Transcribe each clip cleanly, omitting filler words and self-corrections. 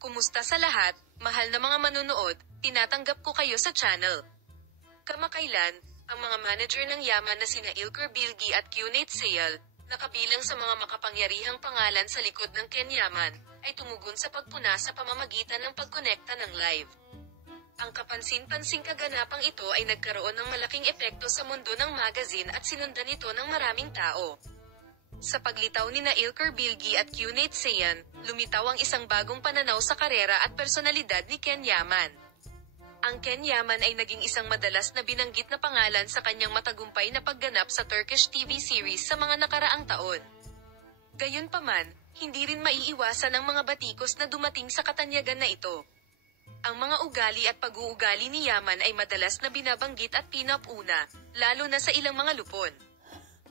Kumusta sa lahat, mahal na mga manunood, tinatanggap ko kayo sa channel. Kamakailan, ang mga manager ng yaman na sina Ilker Bilgi at Cunate Sayal, na kabilang sa mga makapangyarihang pangalan sa likod ng Ken Yaman, ay tumugon sa pagpuna sa pamamagitan ng pagkonekta ng live. Ang kapansin-pansing kaganapang ito ay nagkaroon ng malaking epekto sa mundo ng magazine at sinundan ito ng maraming tao. Sa paglitaw nina Ilker Bilgi at Cunate Sayal, lumitaw ang isang bagong pananaw sa karera at personalidad ni Ken Yaman. Ang Ken Yaman ay naging isang madalas na binanggit na pangalan sa kanyang matagumpay na pagganap sa Turkish TV series sa mga nakaraang taon. Gayunpaman, hindi rin maiiwasan ang mga batikos na dumating sa katanyagan na ito. Ang mga ugali at pag-uugali ni Yaman ay madalas na binabanggit at pinapuna, lalo na sa ilang mga lupon.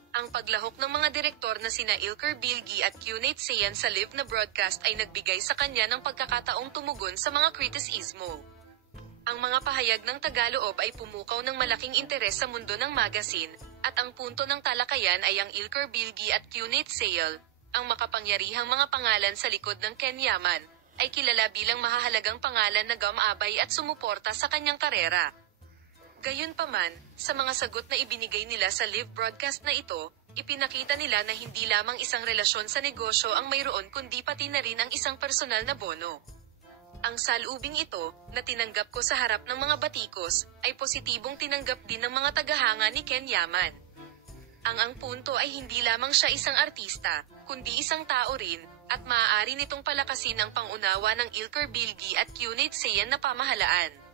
Ang paglahok ng mga direktor na sina Ilker Bilgi at Cunate Sayal sa live na broadcast ay nagbigay sa kanya ng pagkakataong tumugon sa mga kritisismo. Ang mga pahayag ng tagaloob ay pumukaw ng malaking interes sa mundo ng magazine, at ang punto ng talakayan ay ang Ilker Bilgi at Cunate Sayal, ang makapangyarihang mga pangalan sa likod ng Ken Yaman, ay kilala bilang mahahalagang pangalan na gumabay at sumuporta sa kanyang karera. Gayunpaman, sa mga sagot na ibinigay nila sa live broadcast na ito, ipinakita nila na hindi lamang isang relasyon sa negosyo ang mayroon kundi pati na ring ang isang personal na bono. Ang salubing ito, na tinanggap ko sa harap ng mga batikos, ay positibong tinanggap din ng mga tagahanga ni Ken Yaman. Ang punto ay hindi lamang siya isang artista, kundi isang tao rin, at maaari nitong palakasin ang pangunawa ng Ilker Bilgi at Cunate Sayal na pamahalaan.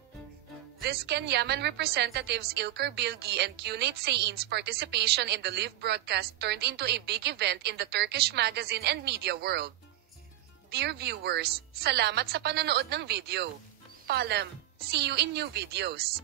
This Ken Yaman representatives Ilker Bilgi and Cunate Sayal's participation in the live broadcast turned into a big event in the Turkish magazine and media world. Dear viewers, salamat sa panonood ng video. Paalam, see you in new videos.